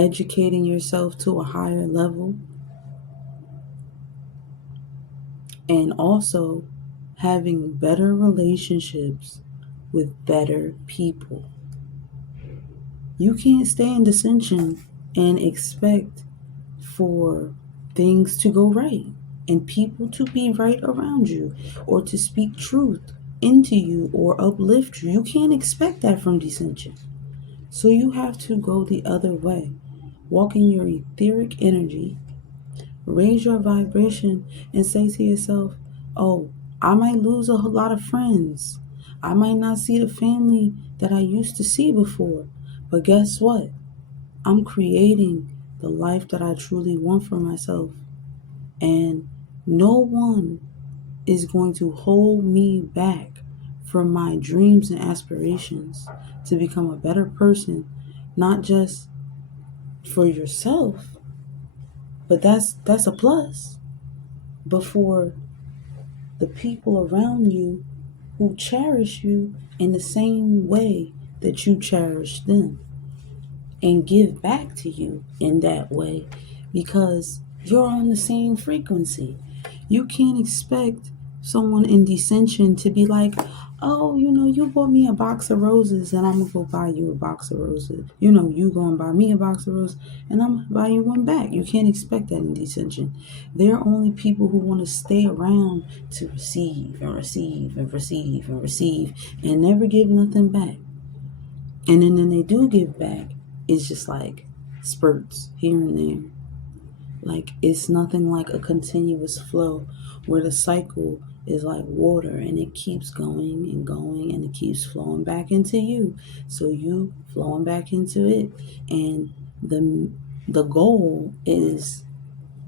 educating yourself to a higher level, and also having better relationships with better people. You can't stay in dissension and expect for things to go right and people to be right around you or to speak truth into you or uplift you. You can't expect that from dissension. So you have to go the other way. Walk in your etheric energy, raise your vibration, and say to yourself, oh, I might lose a whole lot of friends. I might not see the family that I used to see before. But guess what? I'm creating the life that I truly want for myself. And no one is going to hold me back from my dreams and aspirations to become a better person, not just for yourself, but that's a plus, but for the people around you who cherish you in the same way that you cherish them, and give back to you in that way because you're on the same frequency. You can't expect someone in dissension to be like, oh, you bought me a box of roses and I'm going to go buy you a box of roses. You going to buy me a box of roses and I'm going to buy you one back. You can't expect that in dissension. There are only people who want to stay around to receive and receive and receive and receive and never give nothing back. And then they do give back, it's just like spurts here and there. Like it's nothing like a continuous flow where the cycle is like water and it keeps going and going and it keeps flowing back into you. So you flowing back into it. And the goal is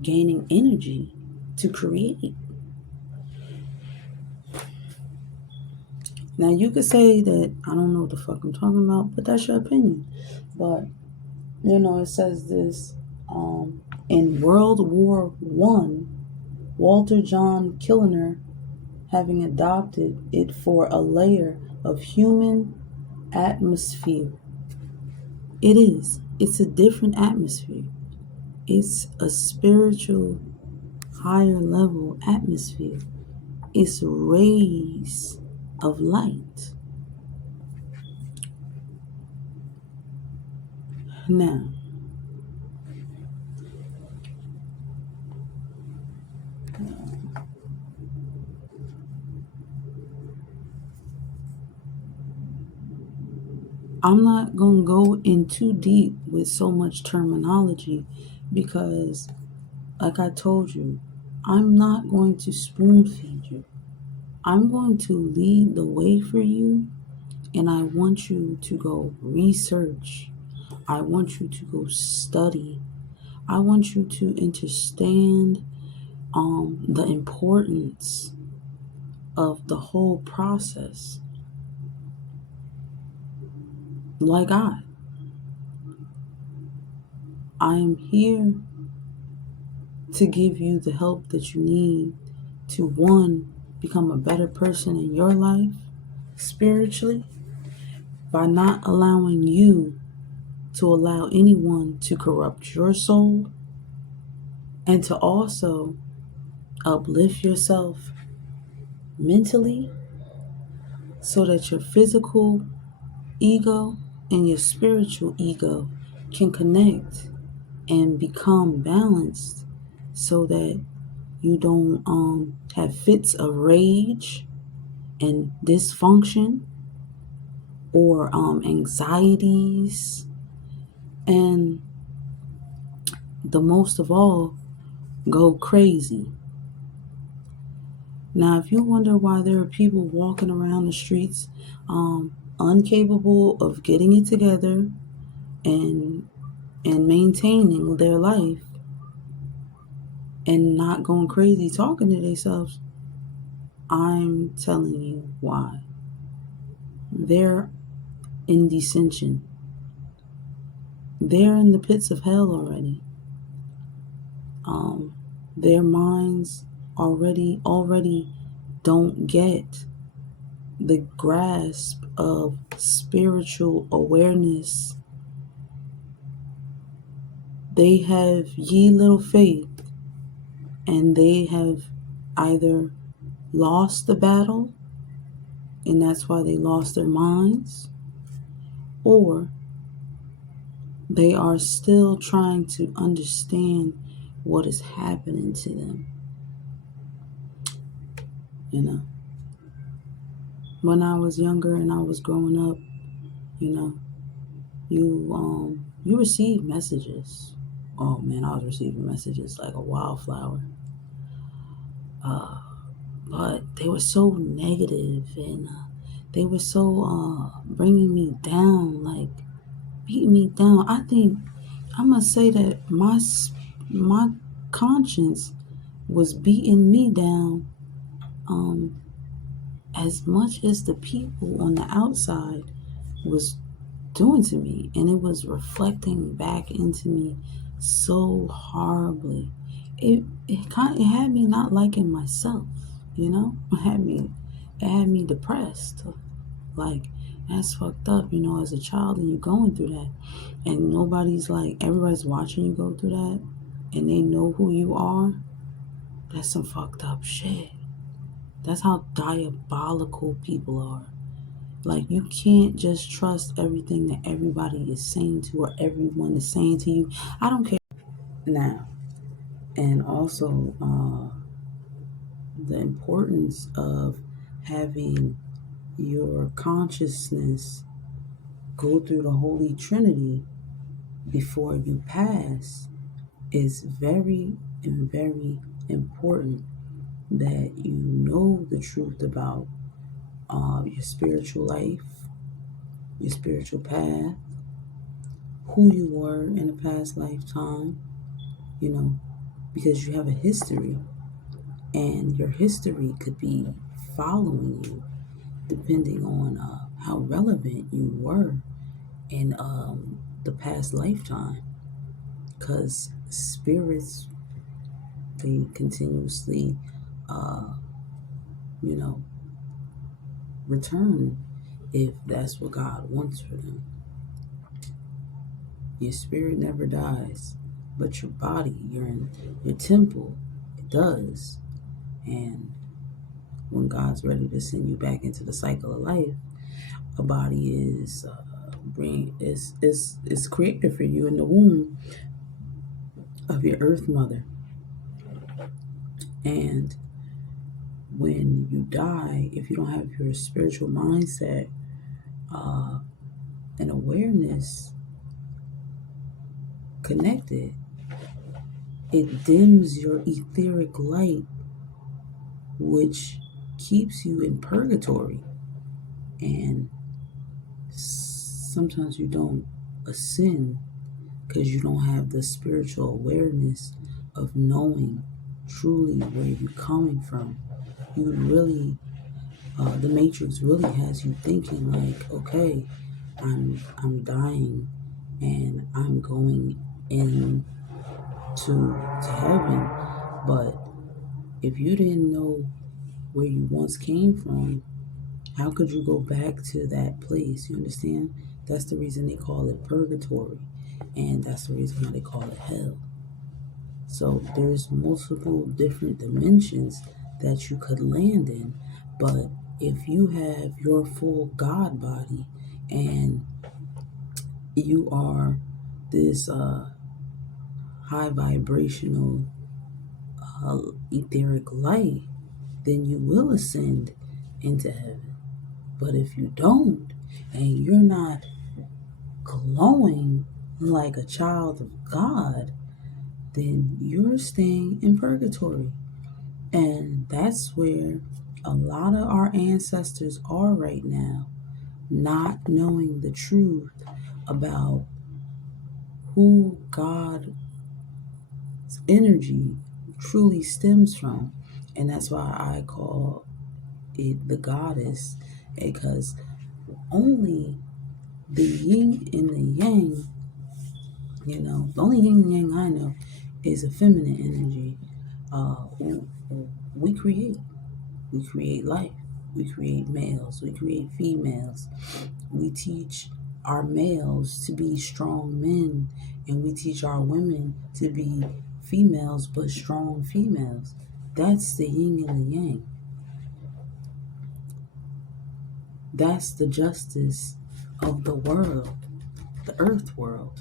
gaining energy to create. Now you could say that I don't know what the fuck I'm talking about, but that's your opinion. But it says this in World War I, Walter John Killner having adopted it for a layer of human atmosphere. It is. It's a different atmosphere. It's a spiritual, higher level atmosphere. It's rays of light. Now, I'm not going to go in too deep with so much terminology because, like I told you, I'm not going to spoon feed you. I'm going to lead the way for you, and I want you to go research. I want you to go study. I want you to understand the importance of the whole process. Like I am here to give you the help that you need to, one, become a better person in your life spiritually by not allowing you to allow anyone to corrupt your soul, and to also uplift yourself mentally so that your physical ego and your spiritual ego can connect and become balanced so that you don't have fits of rage and dysfunction or anxieties, and the most of all, go crazy. Now, if you wonder why there are people walking around the streets incapable of getting it together and maintaining their life and not going crazy talking to themselves, I'm telling you why. They're in dissension. They're in the pits of hell already. Their minds already don't get the grasp of spiritual awareness they have ye little faith, and they have either lost the battle, and that's why they lost their minds, or they are still trying to understand what is happening to them. You know, when I was younger and I was growing up, you know, you receive messages. Oh man, I was receiving messages like a wildflower. But they were so negative, and they were so bringing me down, like beating me down. I think I must say that my conscience was beating me down um, as much as the people on the outside was doing to me, and it was reflecting back into me so horribly. It had me not liking myself, you know. It had me depressed. Like, that's fucked up, you know, as a child, and you're going through that, and nobody's like, everybody's watching you go through that, and they know who you are. That's some fucked up shit. That's how diabolical people are. Like, you can't just trust everything that everybody is saying to, or everyone is saying to you. I don't care. Now, and also the importance of having your consciousness go through the Holy Trinity before you pass is very and very important, that you know the truth about your spiritual life, your spiritual path, who you were in a past lifetime, you know, because you have a history, and your history could be following you depending on how relevant you were in the past lifetime, because spirits, they continuously uh, you know, return if that's what God wants for them. Your spirit never dies, but your body, your temple, it does. And when God's ready to send you back into the cycle of life, a body is created for you in the womb of your earth mother. And when you die, if you don't have your spiritual mindset and awareness connected, it dims your etheric light, which keeps you in purgatory. And sometimes you don't ascend because you don't have the spiritual awareness of knowing truly where you're coming from. You really, the matrix really has you thinking like, okay, I'm dying and I'm going in to heaven. But if you didn't know where you once came from, how could you go back to that place? You understand? That's the reason they call it purgatory, and that's the reason why they call it hell. So there's multiple different dimensions that you could land in, but if you have your full God body and you are this high vibrational etheric light, then you will ascend into heaven. But if you don't, and you're not glowing like a child of God, then you're staying in purgatory. And that's where a lot of our ancestors are right now, not knowing the truth about who God's energy truly stems from. And that's why I call it the goddess, because only the yin and the yang, you know, the only yin and yang I know is a feminine energy. We create. We create life. We create males. We create females. We teach our males to be strong men, and we teach our women to be females but strong females. That's the yin and the yang. That's the justice of the world, the earth world.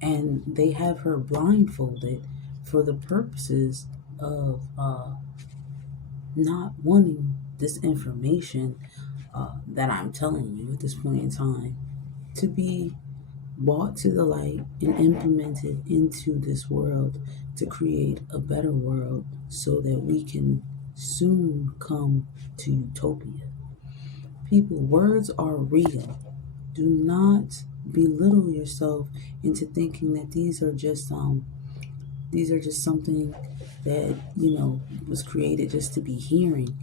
And they have her blindfolded for the purposes of not wanting this information that I'm telling you at this point in time to be brought to the light and implemented into this world to create a better world so that we can soon come to utopia. People, words are real. Do not belittle yourself into thinking that these are just something that was created just to be hearing.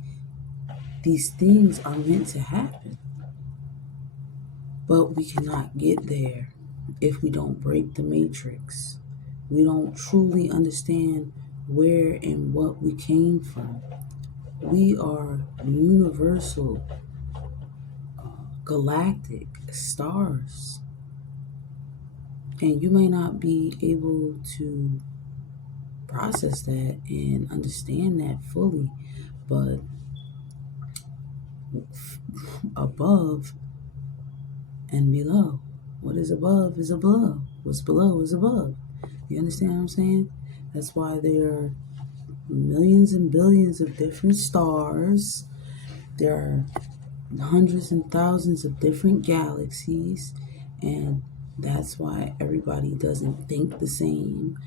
These things are meant to happen, but we cannot get there if we don't break the matrix. We don't truly understand where and what we came from. We are universal, galactic stars. And you may not be able to process that and understand that fully, but above and below. What is above is below. What's below is above. You understand what I'm saying? That's why there are millions and billions of different stars. There are hundreds and thousands of different galaxies, and that's why everybody doesn't think the same,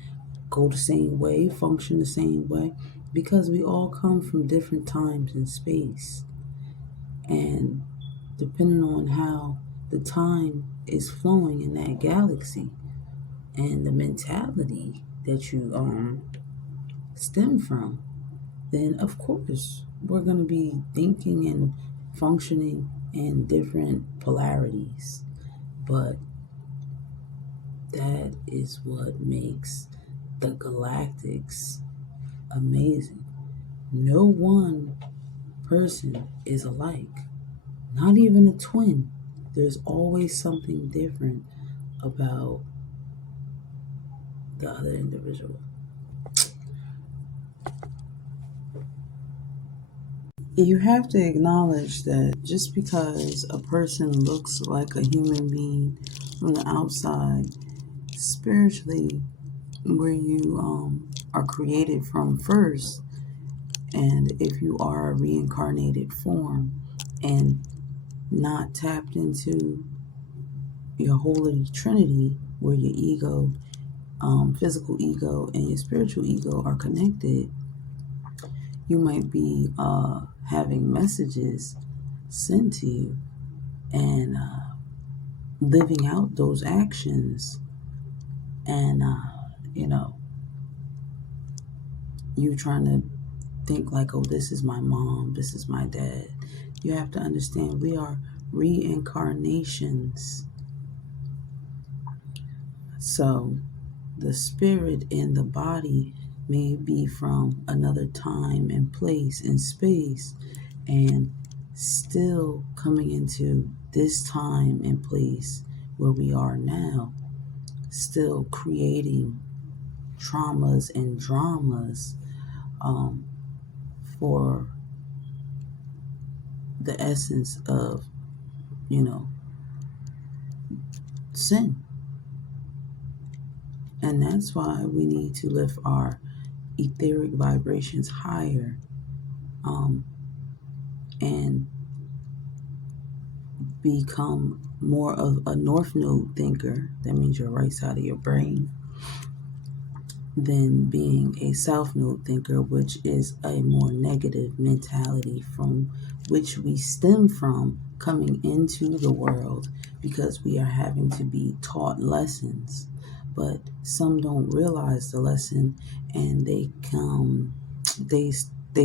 go the same way, function the same way, because we all come from different times and space. And depending on how the time is flowing in that galaxy and the mentality that you stem from, then of course we're going to be thinking and functioning in different polarities. But that is what makes the galactics amazing. No one person is alike, not even a twin. There's always something different about the other individual. You have to acknowledge that just because a person looks like a human being from the outside, spiritually, where you are created from first, and if you are a reincarnated form and not tapped into your holy trinity, where your ego, physical ego, and your spiritual ego are connected, you might be having messages sent to you and living out those actions, and you trying to think like, oh, this is my mom, this is my dad. You have to understand we are reincarnations. So the spirit in the body may be from another time and place and space, and still coming into this time and place where we are now, still creating traumas and dramas for the essence of, sin. And that's why we need to lift our etheric vibrations higher, and become more of a north node thinker. That means your right side of your brain, than being a south node thinker, which is a more negative mentality from which we stem from coming into the world, because we are having to be taught lessons. But some don't realize the lesson, and they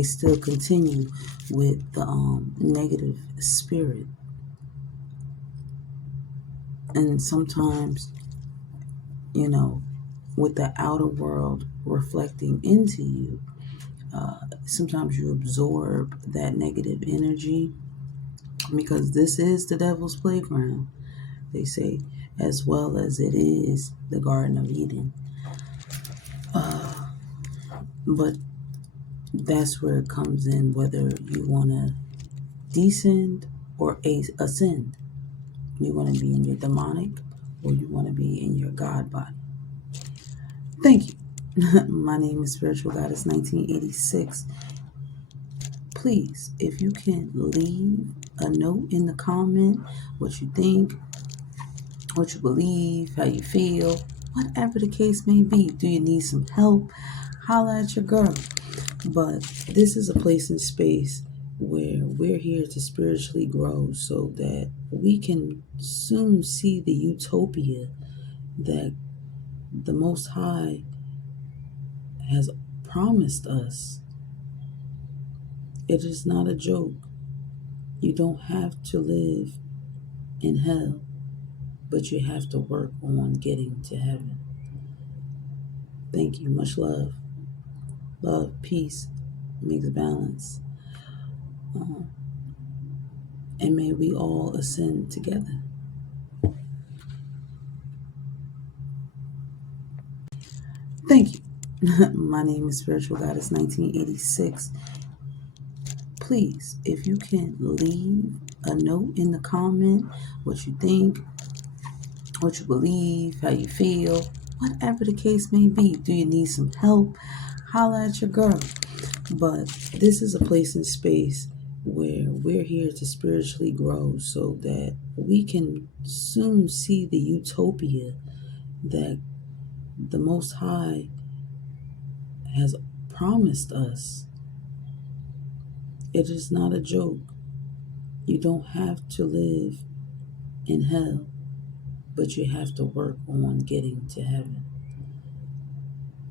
still continue with the negative spirit. And sometimes, with the outer world reflecting into you, sometimes you absorb that negative energy, because this is the devil's playground. they say, as well as it is the Garden of Eden. But that's where it comes in, whether you want to descend or ascend. You want to be in your demonic or you want to be in your God body. Thank you. My name is Spiritual Goddess 1986. Please, if you can leave a note in the comment, what you think, what you believe, how you feel, whatever the case may be. Do you need some help? Holla at your girl. But this is a place and space where we're here to spiritually grow so that we can soon see the utopia that the Most High has promised us. It is not a joke. You don't have to live in hell, but you have to work on getting to heaven. Thank you. Much love. Love, peace, makes balance. And may we all ascend together. Thank you. My name is Spiritual Goddess 1986. Please, if you can leave a note in the comment, what you think, what you believe, how you feel, whatever the case may be. Do you need some help? Holla at your girl. But this is a place and space where we're here to spiritually grow so that we can soon see the utopia that the Most High has promised us. It is not a joke. You don't have to live in hell, but you have to work on getting to heaven.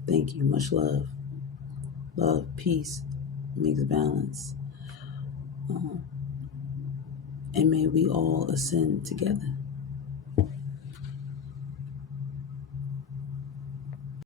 Thank you. Much love. Love, peace, makes balance. And may we all ascend together.